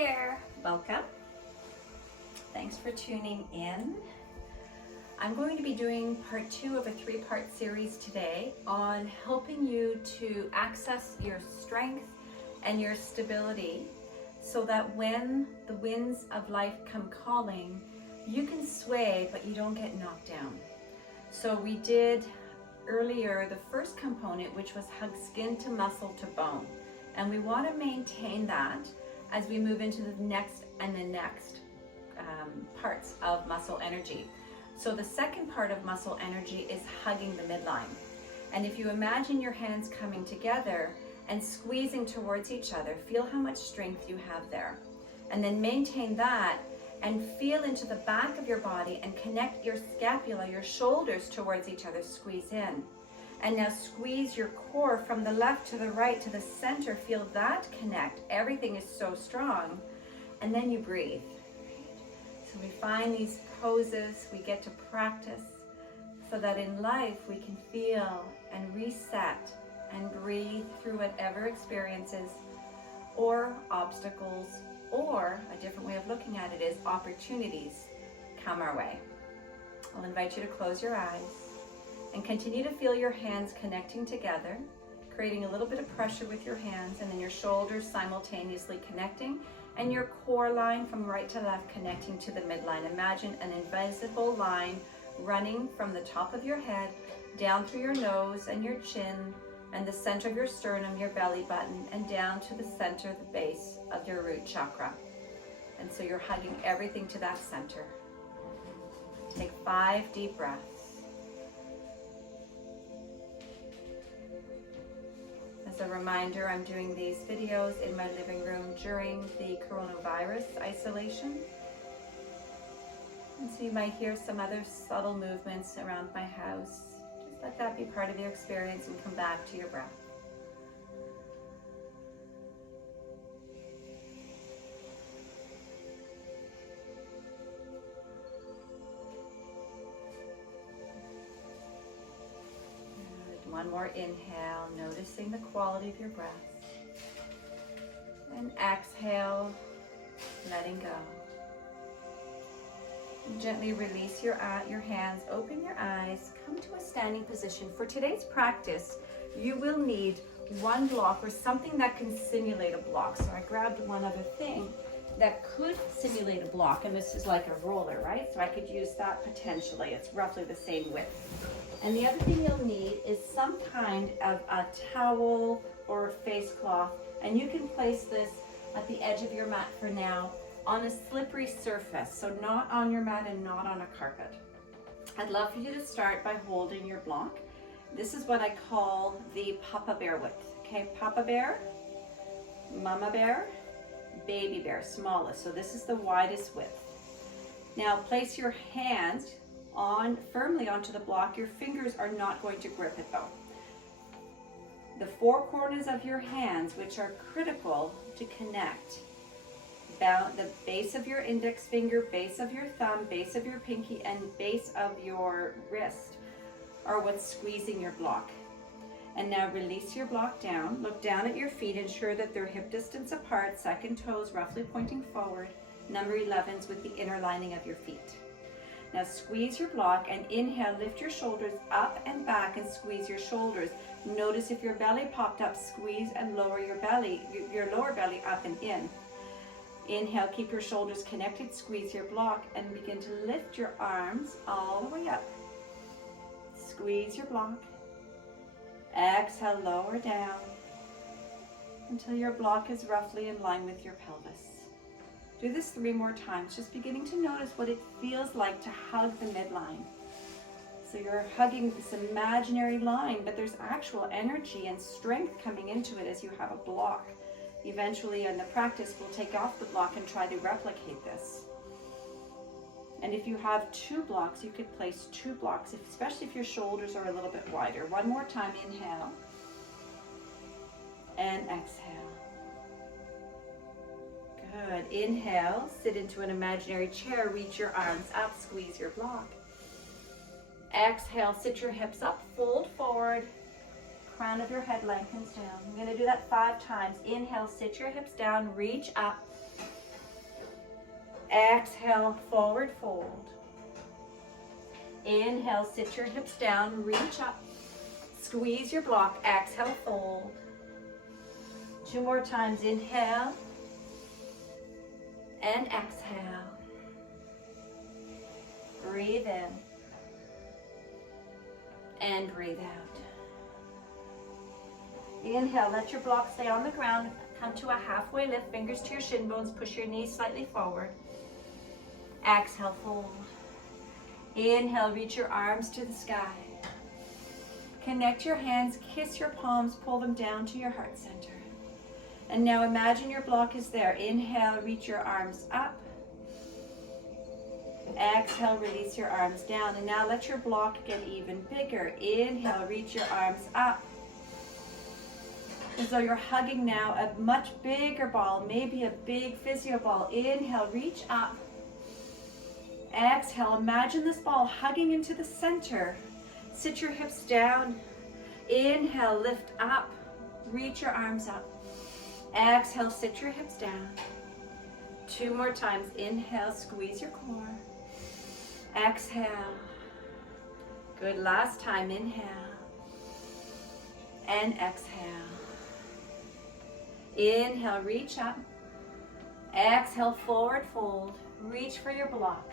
there, welcome. Thanks for tuning in. I'm going to be doing part 2 of a 3-part series today on helping you to access your strength and your stability so that when the winds of life come calling, you can sway, but you don't get knocked down. So we did earlier the first component, which was hug skin to muscle to bone. And we want to maintain that as we move into the next parts of muscle energy. So the second part of muscle energy is hugging the midline. And if you imagine your hands coming together and squeezing towards each other, feel how much strength you have there. And then maintain that and feel into the back of your body and connect your scapula, your shoulders towards each other, squeeze in. And now squeeze your core from the left to the right to the center, feel that connect. Everything is so strong. And then you breathe. So we find these poses, we get to practice so that in life we can feel and reset and breathe through whatever experiences or obstacles, or a different way of looking at it is opportunities come our way. I'll invite you to close your eyes and continue to feel your hands connecting together, creating a little bit of pressure with your hands, and then your shoulders simultaneously connecting, and your core line from right to left connecting to the midline. Imagine an invisible line running from the top of your head down through your nose and your chin and the center of your sternum, your belly button, and down to the center, the base of your root chakra. And so you're hugging everything to that center. Take 5 deep breaths. As a reminder, I'm doing these videos in my living room during the coronavirus isolation. And so you might hear some other subtle movements around my house. Just let that be part of your experience and come back to your breath. One more inhale, noticing the quality of your breath. And exhale, letting go. And gently release your hands, open your eyes, come to a standing position. For today's practice, you will need one block or something that can simulate a block. So I grabbed one other thing that could simulate a block, and this is like a roller, right? So I could use that potentially. It's roughly the same width. And the other thing you'll need is some kind of a towel or a face cloth, and you can place this at the edge of your mat for now on a slippery surface, so not on your mat and not on a carpet. I'd love for you to start by holding your block. This is what I call the Papa Bear width, okay? Papa Bear, Mama Bear, Baby Bear, smallest. So this is the widest width. Now place your hands firmly onto the block. Your fingers are not going to grip it though. The 4 corners of your hands, which are critical to connect, the base of your index finger, base of your thumb, base of your pinky, and base of your wrist are what's squeezing your block. And now release your block down. Look down at your feet, ensure that they're hip distance apart, second toes roughly pointing forward, number 11s with the inner lining of your feet. Now squeeze your block and inhale, lift your shoulders up and back and squeeze your shoulders. Notice if your belly popped up, squeeze and lower your belly, your lower belly up and in. Inhale, keep your shoulders connected, squeeze your block and begin to lift your arms all the way up. Squeeze your block. Exhale, lower down until your block is roughly in line with your pelvis. Do this 3 more times, just beginning to notice what it feels like to hug the midline. So you're hugging this imaginary line, but there's actual energy and strength coming into it as you have a block. Eventually in the practice, we'll take off the block and try to replicate this. And if you have 2 blocks, you could place 2 blocks, especially if your shoulders are a little bit wider. One more time, inhale and exhale. Good. Inhale, sit into an imaginary chair, reach your arms up, squeeze your block. Exhale, sit your hips up, fold forward, crown of your head lengthens down. I'm going to do that 5 times. Inhale, sit your hips down, reach up, Exhale, forward fold. Inhale, sit your hips down, reach up. Squeeze your block, exhale, fold. 2 more times, inhale and exhale. Breathe in and breathe out. Inhale, let your block stay on the ground. Come to a halfway lift, fingers to your shin bones, push your knees slightly forward. Exhale, fold. Inhale, reach your arms to the sky. Connect your hands, kiss your palms, pull them down to your heart center. And now imagine your block is there. Inhale, reach your arms up. Exhale, release your arms down. And now let your block get even bigger. Inhale, reach your arms up. As though you're hugging now a much bigger ball, maybe a big physio ball. Inhale, reach up. Exhale, imagine this ball hugging into the center. Sit your hips down. Inhale, lift up. Reach your arms up. Exhale, sit your hips down. 2 more times. Inhale, squeeze your core. Exhale. Good, last time. Inhale and exhale. Inhale, reach up. Exhale, forward fold. Reach for your block.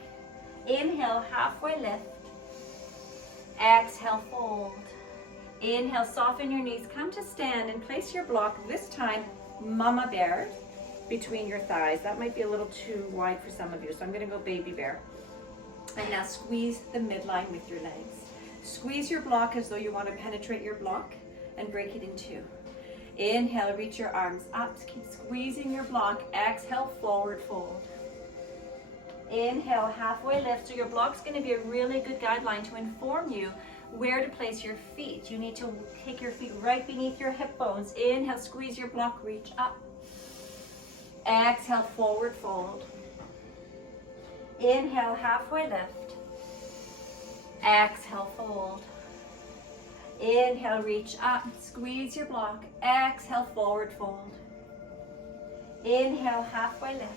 Inhale, halfway lift. Exhale, fold. Inhale, soften your knees. Come to stand and place your block, this time mama bear, between your thighs. That might be a little too wide for some of you, so I'm going to go baby bear. And now squeeze the midline with your legs. Squeeze your block as though you want to penetrate your block and break it in 2. Inhale, reach your arms up. Keep squeezing your block. Exhale, forward fold. Inhale, halfway lift. So your block's going to be a really good guideline to inform you where to place your feet. You need to take your feet right beneath your hip bones. Inhale, squeeze your block, reach up. Exhale, forward fold. Inhale, halfway lift. Exhale, fold. Inhale, reach up, squeeze your block. Exhale, forward fold. Inhale, halfway lift.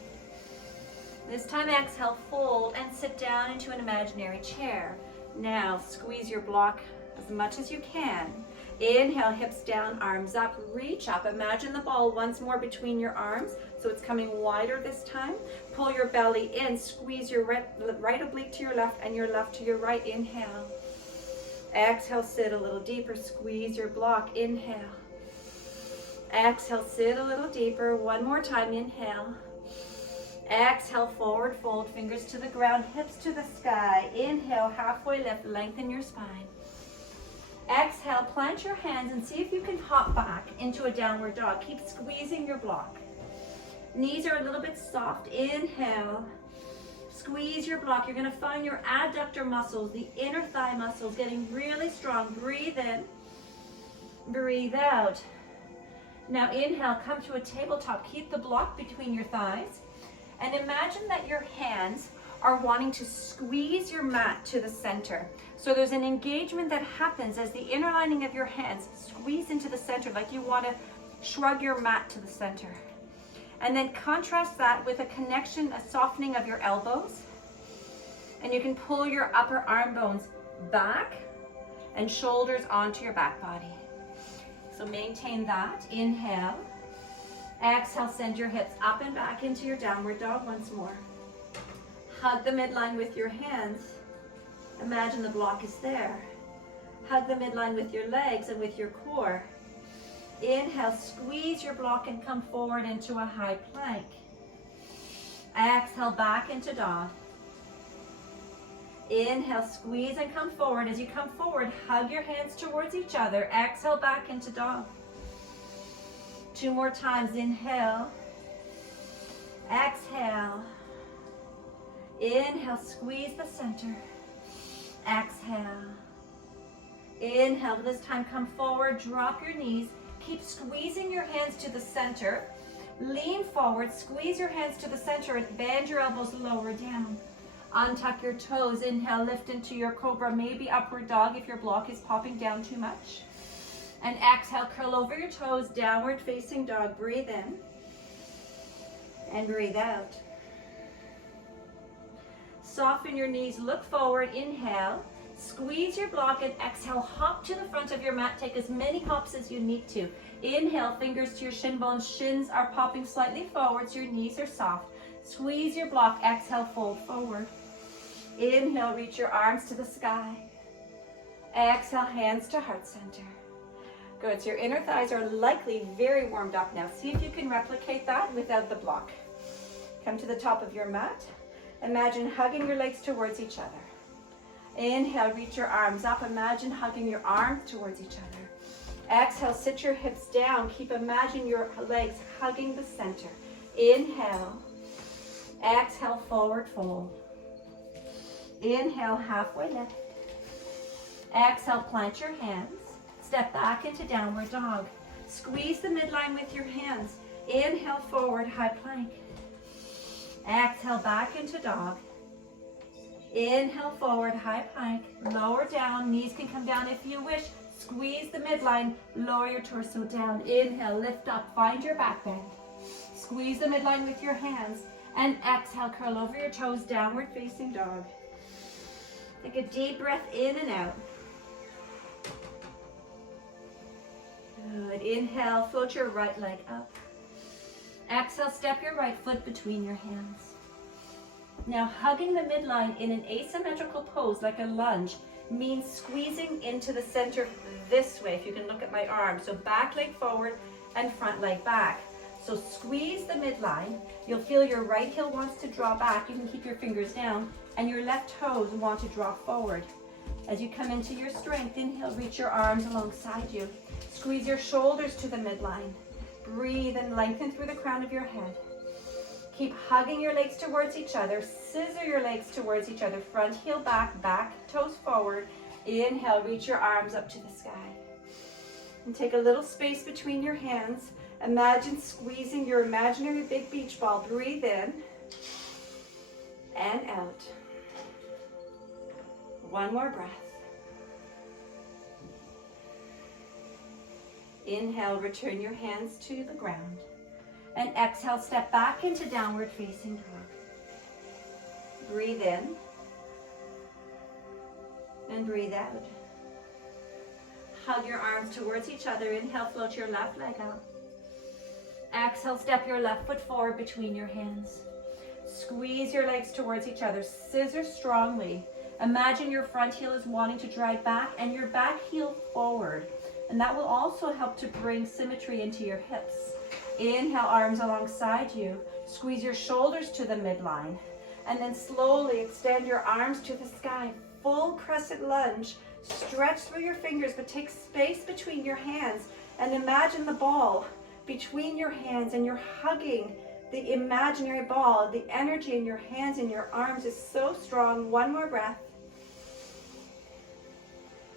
This time exhale, fold and sit down into an imaginary chair. Now squeeze your block as much as you can. Inhale, hips down, arms up, reach up. Imagine the ball once more between your arms, so it's coming wider this time. Pull your belly in, squeeze your right oblique to your left and your left to your right. Inhale. Exhale, sit a little deeper, squeeze your block. Inhale. Exhale, sit a little deeper. One more time, inhale. Exhale, forward fold, fingers to the ground, hips to the sky. Inhale, halfway lift, lengthen your spine. Exhale, plant your hands and see if you can hop back into a downward dog. Keep squeezing your block. Knees are a little bit soft. Inhale, squeeze your block. You're going to find your adductor muscles, the inner thigh muscles, getting really strong. Breathe in, breathe out. Now inhale, come to a tabletop. Keep the block between your thighs. And imagine that your hands are wanting to squeeze your mat to the center. So there's an engagement that happens as the inner lining of your hands squeeze into the center, like you want to shrug your mat to the center. And then contrast that with a connection, a softening of your elbows. And you can pull your upper arm bones back and shoulders onto your back body. So maintain that. Inhale. Exhale, send your hips up and back into your downward dog once more. Hug the midline with your hands. Imagine the block is there. Hug the midline with your legs and with your core. Inhale, squeeze your block and come forward into a high plank. Exhale, back into dog. Inhale, squeeze and come forward. As you come forward, hug your hands towards each other. Exhale, back into dog. 2 more times. Inhale. Exhale. Inhale, squeeze the center. Exhale. Inhale, this time come forward, drop your knees. Keep squeezing your hands to the center. Lean forward, squeeze your hands to the center and bend your elbows lower down. Untuck your toes. Inhale, lift into your cobra, maybe upward dog if your block is popping down too much. And exhale, curl over your toes, downward facing dog. Breathe in and breathe out. soften your knees, look forward, inhale. Squeeze your block and exhale, hop to the front of your mat. Take as many hops as you need to. Inhale, fingers to your shin bones. Shins are popping slightly forward so your knees are soft. Squeeze your block, exhale, fold forward. Inhale, reach your arms to the sky. Exhale, hands to heart center. Good, so your inner thighs are likely very warmed up now. See if you can replicate that without the block. Come to the top of your mat. Imagine hugging your legs towards each other. Inhale, reach your arms up. Imagine hugging your arms towards each other. Exhale, sit your hips down. Imagine your legs hugging the center. Inhale. Exhale, forward fold. Inhale, halfway lift. Exhale, plant your hands. Step back into downward dog. Squeeze the midline with your hands. Inhale, forward, high plank. Exhale, back into dog. Inhale, forward, high plank. Lower down, knees can come down if you wish. Squeeze the midline, lower your torso down. Inhale, lift up, find your back bend. Squeeze the midline with your hands. And exhale, curl over your toes, downward facing dog. Take a deep breath in and out. Good. Inhale, float your right leg up. Exhale, step your right foot between your hands. Now, hugging the midline in an asymmetrical pose like a lunge means squeezing into the center this way, if you can look at my arm. So back leg forward and front leg back. So squeeze the midline. You'll feel your right heel wants to draw back. You can keep your fingers down, and your left toes want to draw forward. As you come into your strength, inhale, reach your arms alongside you. Squeeze your shoulders to the midline. Breathe and lengthen through the crown of your head. Keep hugging your legs towards each other. Scissor your legs towards each other. Front heel back, back toes forward. Inhale, reach your arms up to the sky. And take a little space between your hands. Imagine squeezing your imaginary big beach ball. Breathe in and out. One more breath. Inhale, return your hands to the ground. And exhale, step back into downward facing dog. Breathe in and breathe out. Hug your arms towards each other. Inhale, float your left leg out. Exhale, step your left foot forward between your hands. Squeeze your legs towards each other. Scissor strongly. Imagine your front heel is wanting to drag back and your back heel forward. And that will also help to bring symmetry into your hips. Inhale, arms alongside you. Squeeze your shoulders to the midline. And then slowly extend your arms to the sky. Full crescent lunge. Stretch through your fingers, but take space between your hands. And imagine the ball between your hands, and you're hugging the imaginary ball. The energy in your hands and your arms is so strong. One more breath.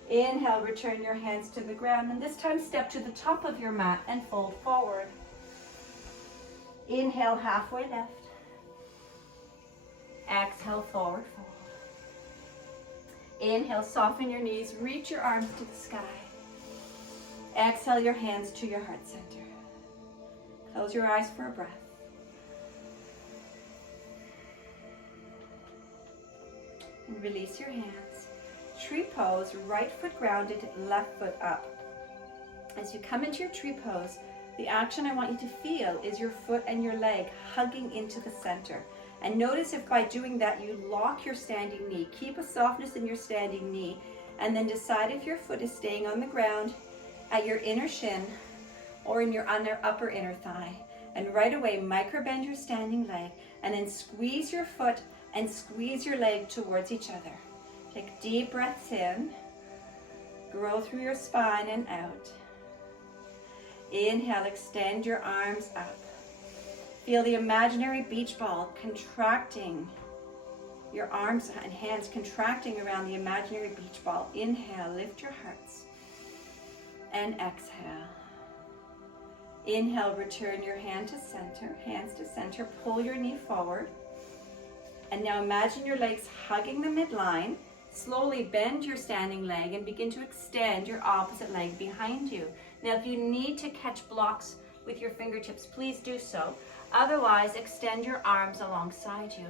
Inhale, return your hands to the ground, and this time step to the top of your mat and fold forward. Inhale, halfway lift. Exhale, forward fold. Inhale, soften your knees, reach your arms to the sky. Exhale, your hands to your heart center. Close your eyes for a breath. And release your hands. Tree pose, right foot grounded, left foot up. As you come into your tree pose, the action I want you to feel is your foot and your leg hugging into the center. And notice if by doing that you lock your standing knee. Keep a softness in your standing knee, and then decide if your foot is staying on the ground at your inner shin or in your upper inner thigh. And right away, micro bend your standing leg, and then squeeze your foot and squeeze your leg towards each other. Take deep breaths in, grow through your spine and out. Inhale, extend your arms up. Feel the imaginary beach ball contracting, your arms and hands contracting around the imaginary beach ball. Inhale, lift your hearts, and exhale. Inhale, return your hands to center, pull your knee forward. And now imagine your legs hugging the midline. Slowly bend your standing leg and begin to extend your opposite leg behind you. Now, if you need to catch blocks with your fingertips, please do so. Otherwise, extend your arms alongside you.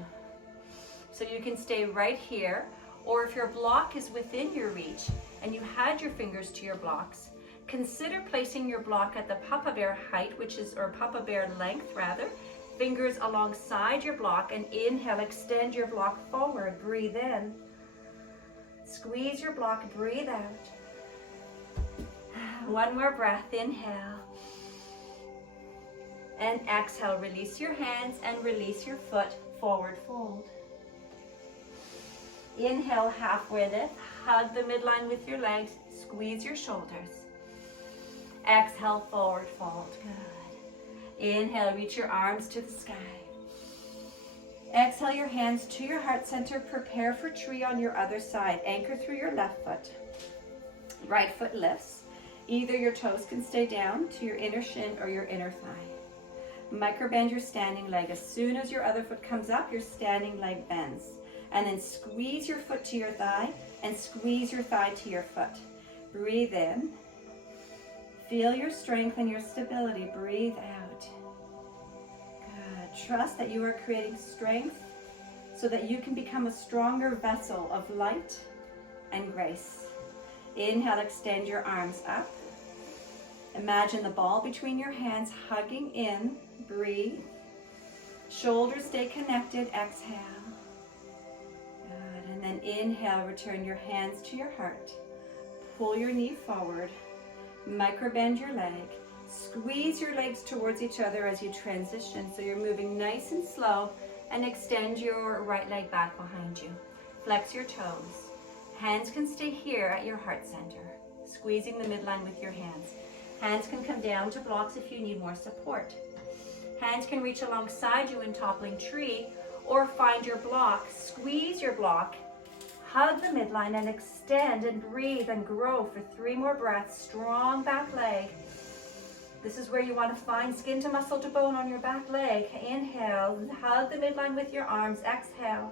So you can stay right here, or if your block is within your reach and you had your fingers to your blocks, consider placing your block at the Papa Bear height, or Papa Bear length rather, fingers alongside your block, and inhale, extend your block forward, breathe in. Squeeze your block, breathe out. One more breath, inhale. And exhale, release your hands and release your foot, forward fold. Inhale, halfway lift, hug the midline with your legs, squeeze your shoulders. Exhale, forward fold, good. Inhale, reach your arms to the sky. Exhale your hands to your heart center, prepare for tree on your other side. Anchor through your left foot. Right foot lifts. Either your toes can stay down to your inner shin or your inner thigh. Microbend your standing leg. As soon as your other foot comes up, your standing leg bends. And then squeeze your foot to your thigh and squeeze your thigh to your foot. Breathe in. Feel your strength and your stability. Breathe out. Good. Trust that you are creating strength so that you can become a stronger vessel of light and grace. Inhale, extend your arms up. Imagine the ball between your hands, hugging in. Breathe. Shoulders stay connected. Exhale. Good. And then inhale, return your hands to your heart. Pull your knee forward. Microbend your leg. Squeeze your legs towards each other as you transition. So you're moving nice and slow, and extend your right leg back behind you. Flex your toes. Hands can stay here at your heart center, squeezing the midline with your hands. Hands can come down to blocks if you need more support. Hands can reach alongside you in toppling tree, or find your block, squeeze your block, hug the midline and extend and breathe and grow for 3 more breaths. Strong back leg. This is where you want to find skin to muscle to bone on your back leg. Inhale, hug the midline with your arms. Exhale.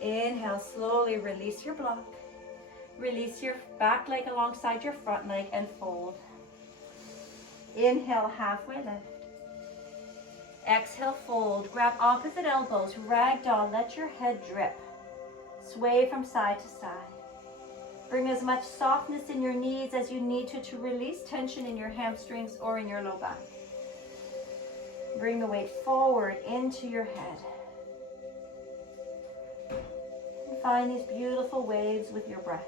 Inhale, slowly release your block. Release your back leg alongside your front leg and fold. Inhale, halfway lift. Exhale, fold. Grab opposite elbows, ragdoll, let your head drip. Sway from side to side. Bring as much softness in your knees as you need to release tension in your hamstrings or in your low back. Bring the weight forward into your head. And find these beautiful waves with your breath.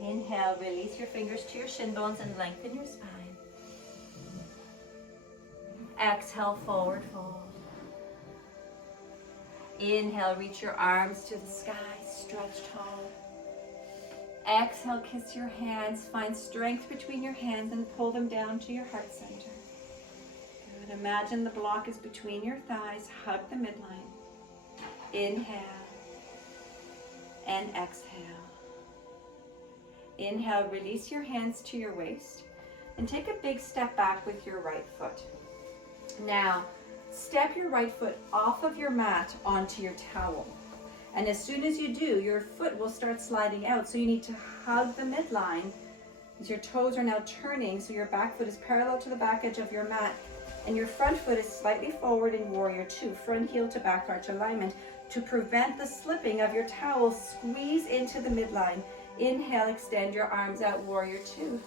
Inhale, release your fingers to your shin bones and lengthen your spine. Exhale, forward fold. Inhale, reach your arms to the sky, stretch tall. Exhale, kiss your hands, find strength between your hands and pull them down to your heart center. Good. Imagine the block is between your thighs, hug the midline. Inhale and exhale. Inhale, release your hands to your waist and take a big step back with your right foot. Now, step your right foot off of your mat onto your towel. And as soon as you do, your foot will start sliding out. So you need to hug the midline as your toes are now turning. So your back foot is parallel to the back edge of your mat. And your front foot is slightly forward in Warrior Two, front heel to back arch alignment. To prevent the slipping of your towel, squeeze into the midline. Inhale, extend your arms out, Warrior Two.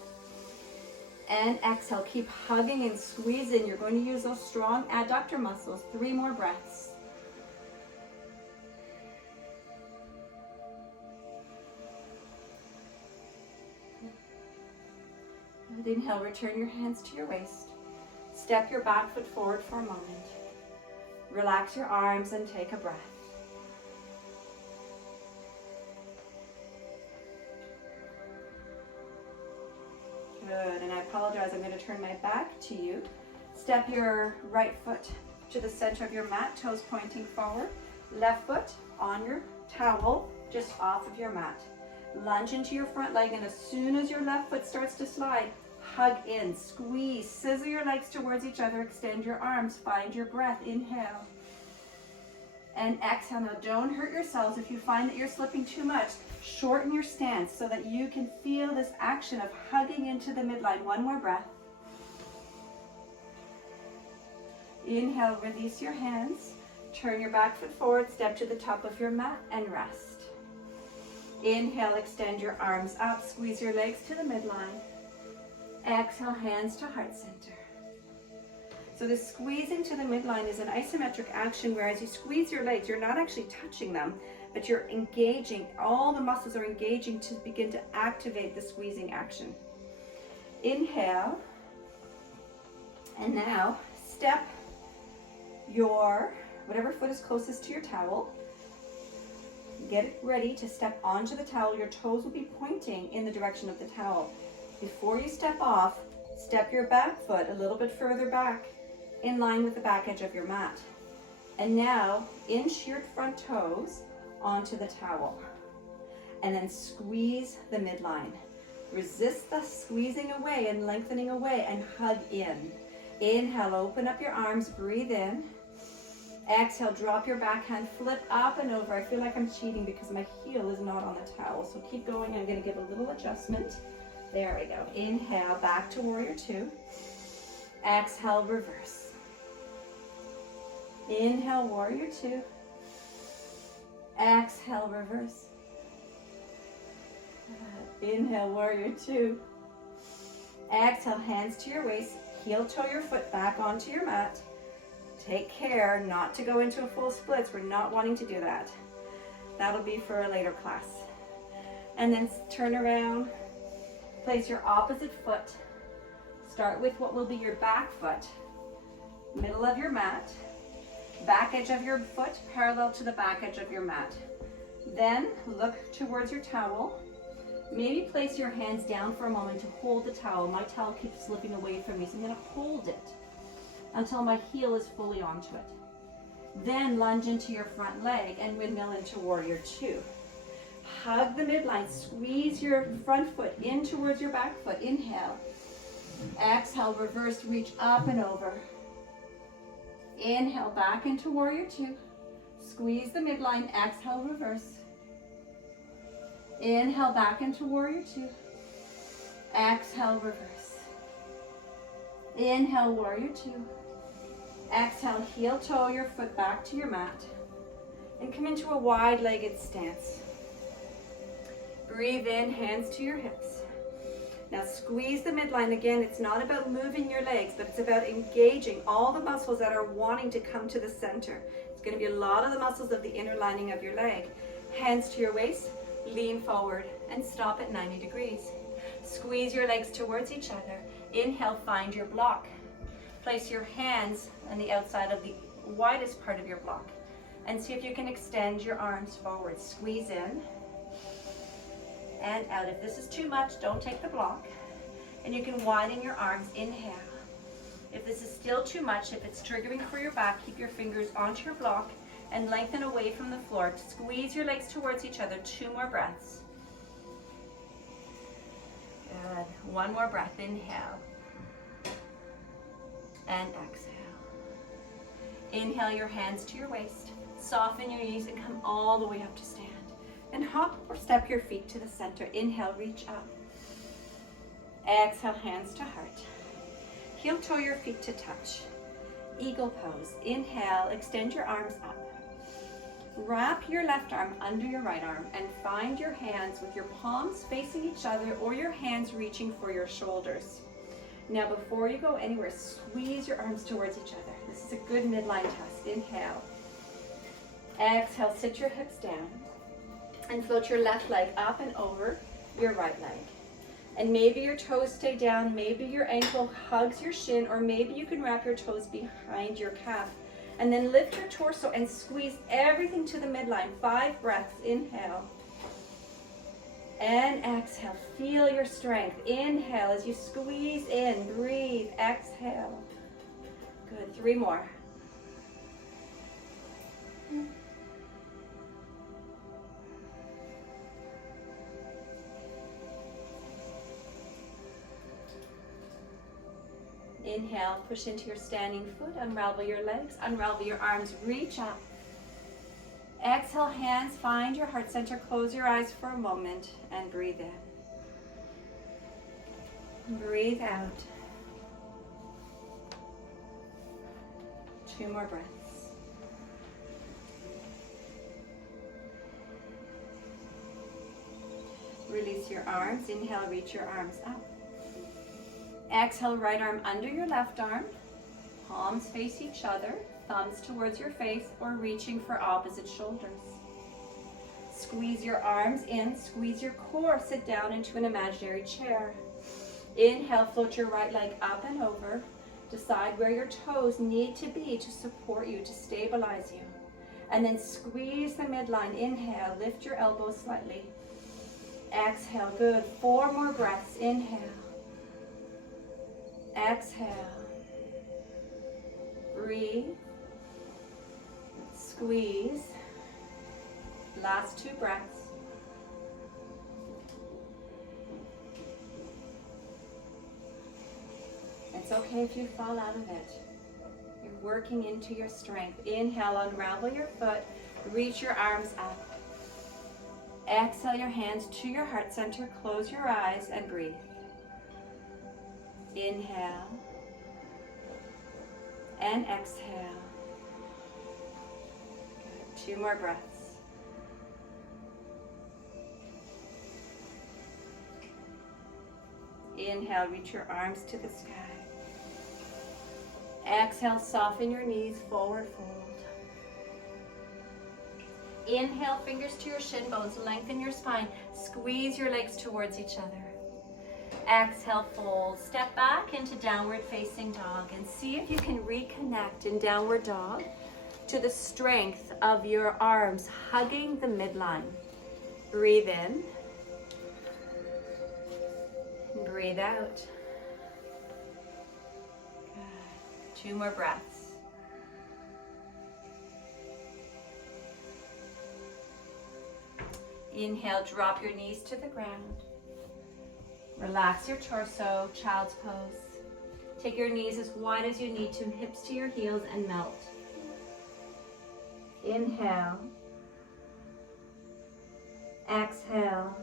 And exhale, keep hugging and squeezing. You're going to use those strong adductor muscles. 3 more breaths. And inhale, return your hands to your waist. Step your back foot forward for a moment. Relax your arms and take a breath. Good, and I apologize, I'm going to turn my back to you. Step your right foot to the center of your mat, toes pointing forward. Left foot on your towel, just off of your mat. Lunge into your front leg, and as soon as your left foot starts to slide, hug in, squeeze, scissor your legs towards each other, extend your arms, find your breath. Inhale. And exhale. Now don't hurt yourselves. If you find that you're slipping too much, shorten your stance so that you can feel this action of hugging into the midline. One more breath. Inhale, release your hands. Turn your back foot forward, step to the top of your mat and rest. Inhale, extend your arms up, squeeze your legs to the midline. Exhale, hands to heart center. So the squeezing to the midline is an isometric action where as you squeeze your legs, you're not actually touching them, but you're engaging, all the muscles are engaging to begin to activate the squeezing action. Inhale, and now step your, whatever foot is closest to your towel, get it ready to step onto the towel. Your toes will be pointing in the direction of the towel. Before you step off, step your back foot a little bit further back in line with the back edge of your mat. And now inch your front toes onto the towel. And then squeeze the midline. Resist the squeezing away and lengthening away and hug in. Inhale, open up your arms, breathe in. Exhale, drop your backhand, flip up and over. I feel like I'm cheating because my heel is not on the towel. So keep going. I'm going to give a little adjustment. There we go. Inhale, back to warrior two. Exhale, reverse. Inhale, warrior two. Exhale, reverse. Inhale, warrior two. Exhale, hands to your waist. Heel toe your foot back onto your mat. Take care not to go into a full splits. We're not wanting to do that. That'll be for a later class. And then turn around. Place your opposite foot. Start with what will be your back foot. Middle of your mat. Back edge of your foot parallel to the back edge of your mat. Then look towards your towel. Maybe place your hands down for a moment to hold the towel. My towel keeps slipping away from me, so I'm going to hold it until my heel is fully onto it. Then lunge into your front leg and windmill into warrior two. Hug the midline, squeeze your front foot in towards your back foot. Inhale. Exhale, reverse, reach up and over. Inhale, back into warrior two. Squeeze the midline, exhale, reverse. Inhale, back into warrior two. Exhale, reverse. Inhale, warrior two. Exhale, heel toe your foot back to your mat. And come into a wide-legged stance. Breathe in, hands to your hips. Now squeeze the midline again. It's not about moving your legs, but it's about engaging all the muscles that are wanting to come to the center. It's going to be a lot of the muscles of the inner lining of your leg. Hands to your waist, lean forward and stop at 90 degrees. Squeeze your legs towards each other. Inhale, find your block. Place your hands on the outside of the widest part of your block and see if you can extend your arms forward. Squeeze in and out. If this is too much, don't take the block. And you can widen your arms. Inhale. If this is still too much, if it's triggering for your back, keep your fingers onto your block and lengthen away from the floor. Squeeze your legs towards each other. 2 more breaths. Good. 1 more breath. Inhale. And exhale. Inhale your hands to your waist. Soften your knees and come all the way up to stand. And hop or step your feet to the center. Inhale, reach up. Exhale, hands to heart. Heel toe your feet to touch. Eagle pose. Inhale, extend your arms up. Wrap your left arm under your right arm and find your hands with your palms facing each other or your hands reaching for your shoulders. Now before you go anywhere, squeeze your arms towards each other. This is a good midline test. Inhale. Exhale, sit your hips down and float your left leg up and over your right leg. And maybe your toes stay down, maybe your ankle hugs your shin, or maybe you can wrap your toes behind your calf. And then lift your torso and squeeze everything to the midline. 5 breaths. Inhale. And exhale. Feel your strength. Inhale as you squeeze in. Breathe. Exhale. Good. 3 more. Inhale, push into your standing foot, unravel your legs, unravel your arms, reach up. Exhale, hands find your heart center. Close your eyes for a moment and breathe in. Breathe out. 2 more breaths. Release your arms. Inhale, reach your arms up. Exhale, right arm under your left arm. Palms face each other. Thumbs towards your face or reaching for opposite shoulders. Squeeze your arms in. Squeeze your core. Sit down into an imaginary chair. Inhale, float your right leg up and over. Decide where your toes need to be to support you, to stabilize you. And then squeeze the midline. Inhale, lift your elbows slightly. Exhale, good. 4 more breaths. Inhale. Exhale. Breathe. Squeeze. Last 2 breaths. It's okay if you fall out of it. You're working into your strength. Inhale, unravel your foot. Reach your arms up. Exhale your hands to your heart center. Close your eyes and breathe. Inhale. And exhale. Good. 2 more breaths. Inhale, reach your arms to the sky. Exhale, soften your knees, forward fold. Inhale, fingers to your shin bones, lengthen your spine, squeeze your legs towards each other. Exhale, fold, step back into downward facing dog and see if you can reconnect in downward dog to the strength of your arms hugging the midline. Breathe in. Breathe out. Good. 2 more breaths. Inhale, drop your knees to the ground. Relax your torso, child's pose. Take your knees as wide as you need to, hips to your heels, and melt. Inhale. Exhale.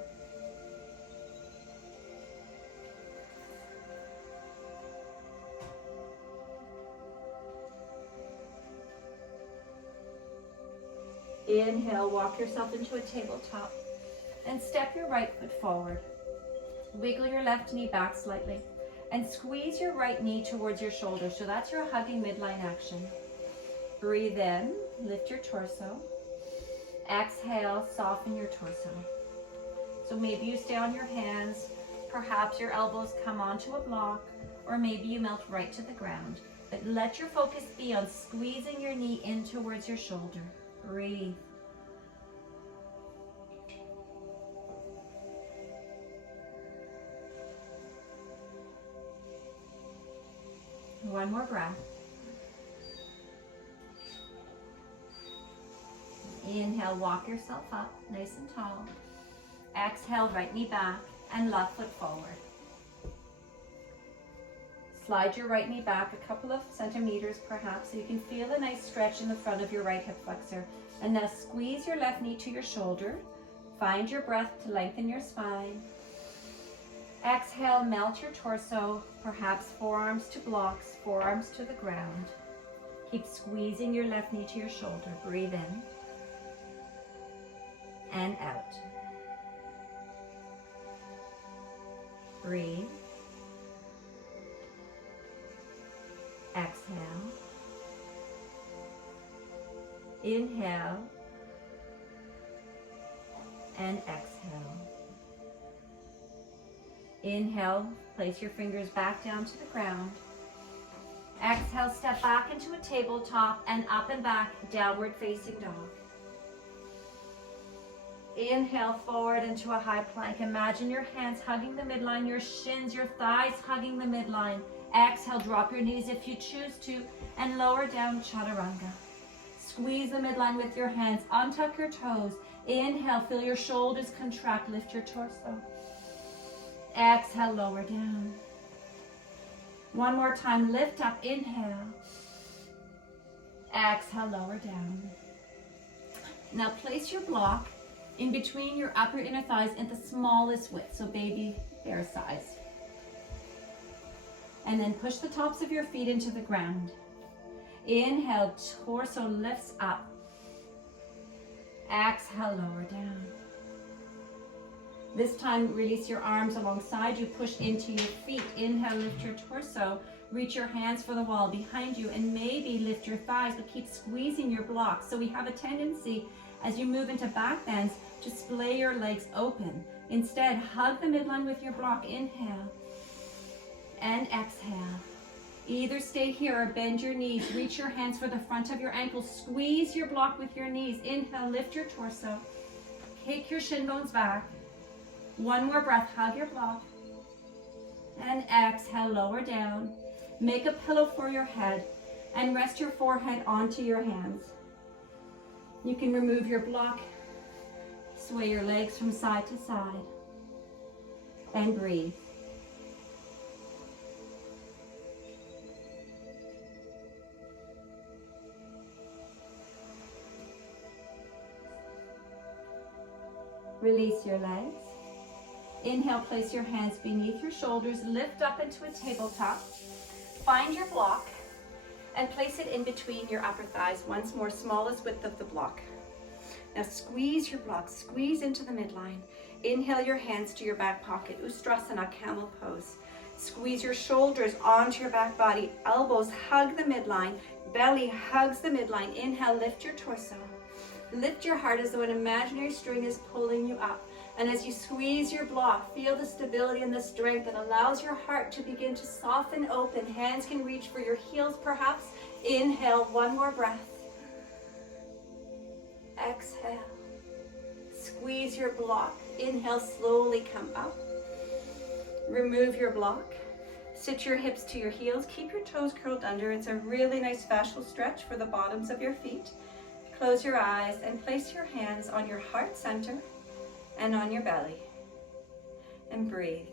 Inhale, walk yourself into a tabletop and step your right foot forward. Wiggle your left knee back slightly and squeeze your right knee towards your shoulder. So that's your hugging midline action. Breathe in, lift your torso. Exhale, soften your torso. So maybe you stay on your hands, perhaps your elbows come onto a block, or maybe you melt right to the ground. But let your focus be on squeezing your knee in towards your shoulder. Breathe. One more breath. Inhale, walk yourself up, nice and tall. Exhale, right knee back and left foot forward. Slide your right knee back a couple of centimeters perhaps so you can feel a nice stretch in the front of your right hip flexor. And now squeeze your left knee to your shoulder. Find your breath to lengthen your spine. Exhale, melt your torso, perhaps forearms to blocks, forearms to the ground. Keep squeezing your left knee to your shoulder. Breathe in and out. Breathe. Exhale. Inhale. And exhale. Inhale, place your fingers back down to the ground. Exhale, step back into a tabletop and up and back, downward facing dog. Inhale, forward into a high plank. Imagine your hands hugging the midline, your shins, your thighs hugging the midline. Exhale, drop your knees if you choose to, and lower down, chaturanga. Squeeze the midline with your hands, untuck your toes. Inhale, feel your shoulders contract, lift your torso. Exhale, lower down. One more time, lift up, inhale. Exhale, lower down. Now place your block in between your upper inner thighs at the smallest width, so baby bear size. And then push the tops of your feet into the ground. Inhale, torso lifts up. Exhale, lower down. This time, release your arms alongside you, push into your feet. Inhale, lift your torso, reach your hands for the wall behind you, and maybe lift your thighs, but keep squeezing your blocks. So we have a tendency, as you move into back bends, to splay your legs open. Instead, hug the midline with your block. Inhale and exhale. Either stay here or bend your knees. Reach your hands for the front of your ankles. Squeeze your block with your knees. Inhale, lift your torso. Kick your shin bones back. One more breath, hug your block. And exhale, lower down. Make a pillow for your head and rest your forehead onto your hands. You can remove your block, sway your legs from side to side, and breathe. Release your legs. Inhale, place your hands beneath your shoulders, lift up into a tabletop. Find your block and place it in between your upper thighs. Once more, smallest width of the block. Now squeeze your block, squeeze into the midline. Inhale your hands to your back pocket, Ustrasana, camel pose. Squeeze your shoulders onto your back body, elbows hug the midline, belly hugs the midline. Inhale, lift your torso. Lift your heart as though an imaginary string is pulling you up. And as you squeeze your block, feel the stability and the strength that allows your heart to begin to soften open. Hands can reach for your heels perhaps. Inhale, one more breath. Exhale. Squeeze your block. Inhale, slowly come up. Remove your block. Sit your hips to your heels. Keep your toes curled under. It's a really nice fascial stretch for the bottoms of your feet. Close your eyes and place your hands on your heart center and on your belly. And breathe.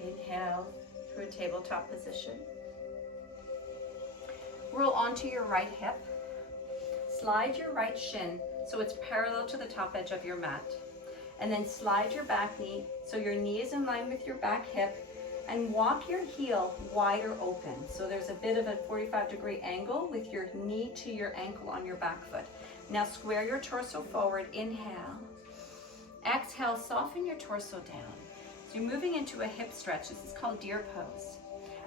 Inhale to a tabletop position. Roll onto your right hip. Slide your right shin so it's parallel to the top edge of your mat. And then slide your back knee so your knee is in line with your back hip, and walk your heel wider open. So there's a bit of a 45-degree angle with your knee to your ankle on your back foot. Now square your torso forward. Inhale. Exhale, soften your torso down. So you're moving into a hip stretch. This is called deer pose.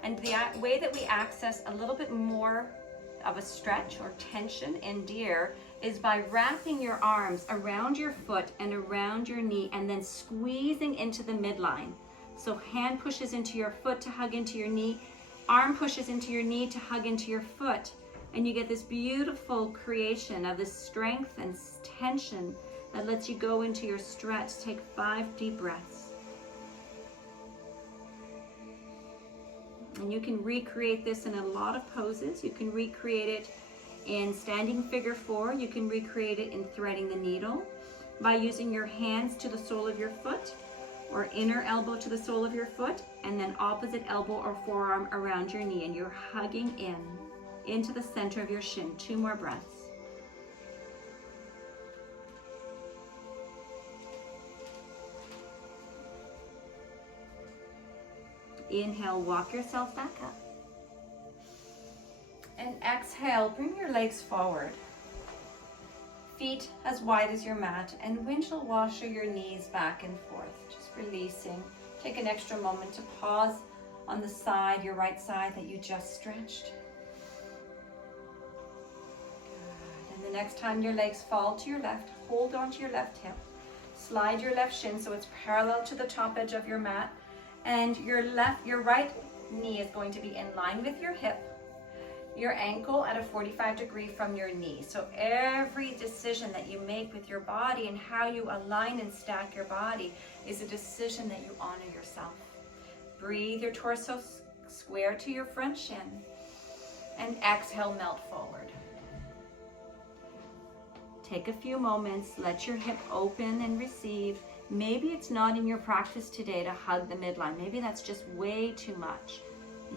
And the way that we access a little bit more of a stretch or tension in deer is by wrapping your arms around your foot and around your knee and then squeezing into the midline. So hand pushes into your foot to hug into your knee, arm pushes into your knee to hug into your foot, and you get this beautiful creation of this strength and tension that lets you go into your stretch. Take 5 deep breaths. And you can recreate this in a lot of poses. You can recreate it in standing figure 4. You can recreate it in threading the needle by using your hands to the sole of your foot, or inner elbow to the sole of your foot, and then opposite elbow or forearm around your knee, and you're hugging into the center of your shin. 2 more breaths. Inhale, walk yourself back up. And exhale, bring your legs forward. Feet as wide as your mat, and windshield washer your knees back and forth, just releasing. Take an extra moment to pause on the side, your right side that you just stretched. Good. And the next time your legs fall to your left, hold onto your left hip. Slide your left shin so it's parallel to the top edge of your mat. And your right knee is going to be in line with your hip. your ankle at a 45-degree from your knee. So every decision that you make with your body and how you align and stack your body is a decision that you honor yourself. Breathe your torso square to your front shin, and exhale, melt forward. Take a few moments, let your hip open and receive. Maybe it's not in your practice today to hug the midline. Maybe that's just way too much.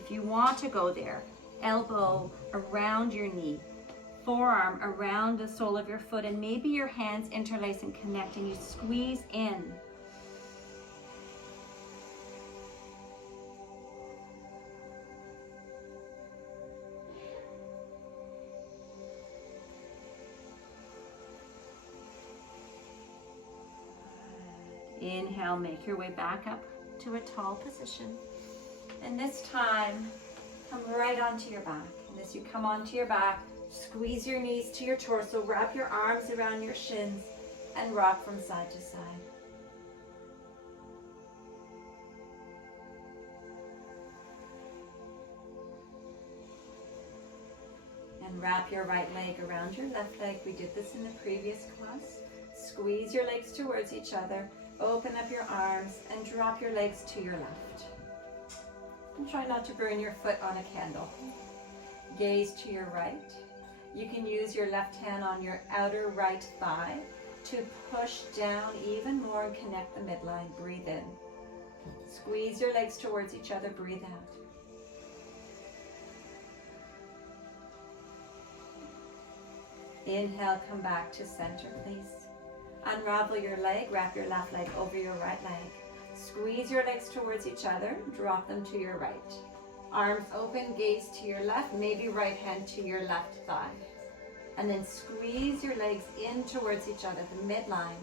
If you want to go there, elbow around your knee, forearm around the sole of your foot, and maybe your hands interlace and connect, and you squeeze in. Inhale, make your way back up to a tall position. And this time, come right onto your back. And as you come onto your back, squeeze your knees to your torso, wrap your arms around your shins, and rock from side to side. And wrap your right leg around your left leg. We did this in the previous class. Squeeze your legs towards each other. Open up your arms and drop your legs to your left. And try not to burn your foot on a candle. Gaze to your right. You can use your left hand on your outer right thigh to push down even more and connect the midline. Breathe in. Squeeze your legs towards each other. Breathe out. Inhale, come back to center, please. Unravel your leg, wrap your left leg over your right leg. Squeeze your legs towards each other, drop them to your right. Arms open, gaze to your left, maybe right hand to your left thigh. And then squeeze your legs in towards each other, the midline.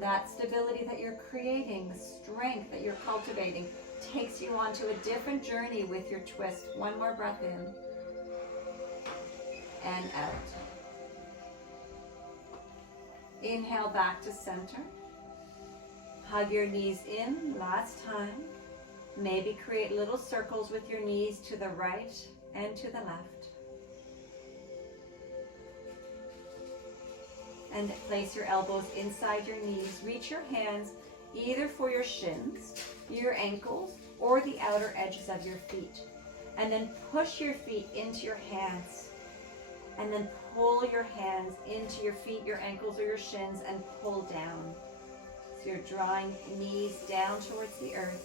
That stability that you're creating, the strength that you're cultivating, takes you onto a different journey with your twist. One more breath in and out. Inhale back to center. Hug your knees in, last time. Maybe create little circles with your knees to the right and to the left. And place your elbows inside your knees. Reach your hands either for your shins, your ankles, or the outer edges of your feet. And then push your feet into your hands. And then pull your hands into your feet, your ankles, or your shins, and pull down. So you're drawing knees down towards the earth.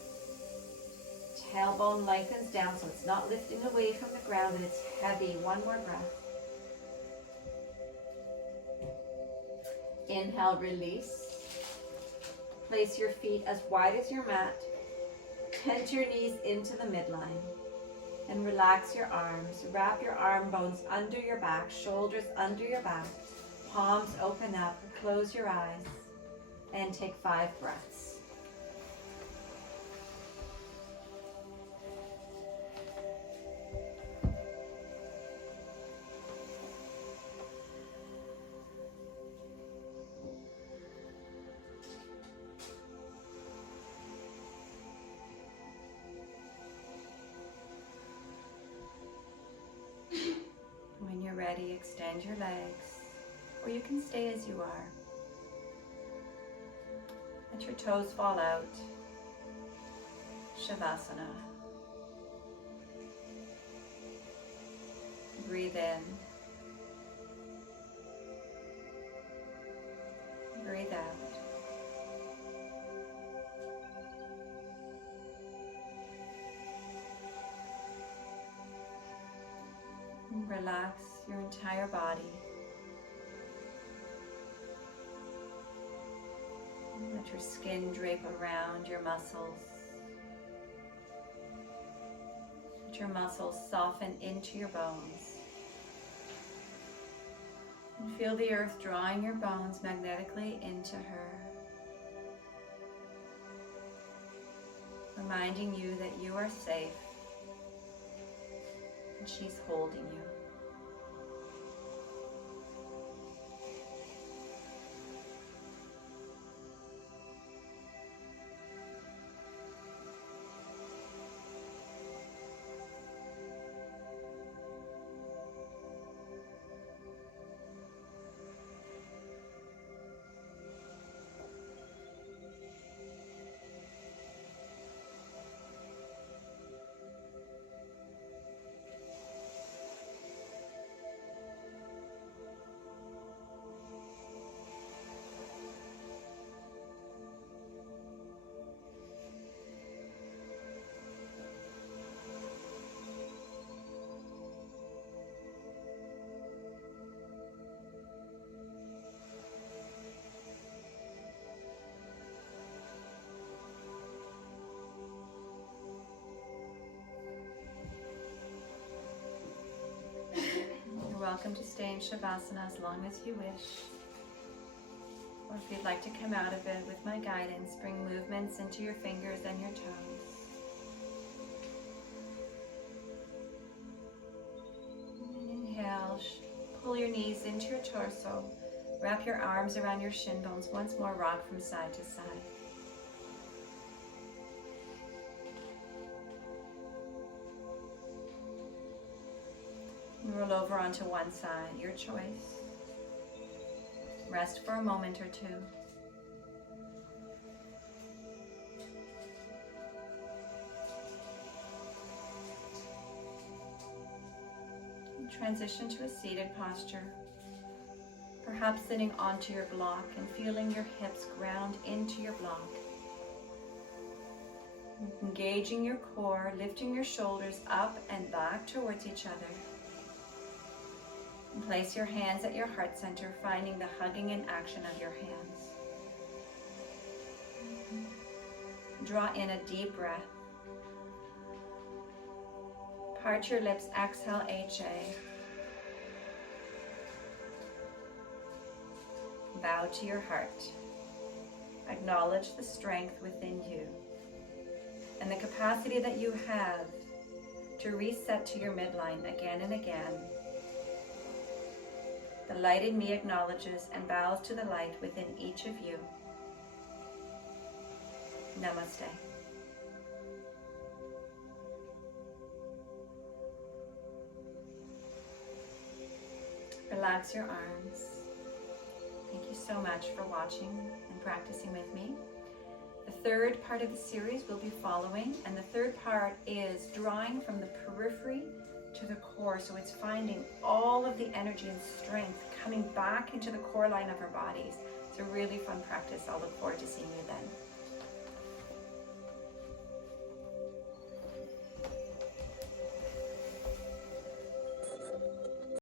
Tailbone lengthens down so it's not lifting away from the ground and it's heavy. One more breath. Inhale, release. Place your feet as wide as your mat. Tent your knees into the midline. And relax your arms. Wrap your arm bones under your back, shoulders under your back. Palms open up. Close your eyes. And take 5 breaths. When you're ready, extend your legs, or you can stay as you are. Let your toes fall out. Shavasana. Breathe in. Breathe out. Relax your entire body. Let your skin drape around your muscles. Let your muscles soften into your bones. And feel the earth drawing your bones magnetically into her. Reminding you that you are safe and she's holding you. welcome to stay in Shavasana as long as you wish. Or if you'd like to come out of it with my guidance, bring movements into your fingers and your toes. Inhale, pull your knees into your torso. Wrap your arms around your shin bones. Once more, rock from side to side. And roll over onto one side, your choice. Rest for a moment or two. And transition to a seated posture. Perhaps sitting onto your block and feeling your hips ground into your block. Engaging your core, lifting your shoulders up and back towards each other. And place your hands at your heart center, finding the hugging and action of your hands. Draw in a deep breath. Part your lips, exhale, HA. Bow to your heart. Acknowledge the strength within you and the capacity that you have to reset to your midline again and again. The light in me acknowledges and bows to the light within each of you. Namaste. Relax your arms. Thank you so much for watching and practicing with me. The third part of the series will be following, and the third part is drawing from the periphery to the core. So it's finding all of the energy and strength coming back into the core line of our bodies. It's a really fun practice. I'll look forward to seeing you then.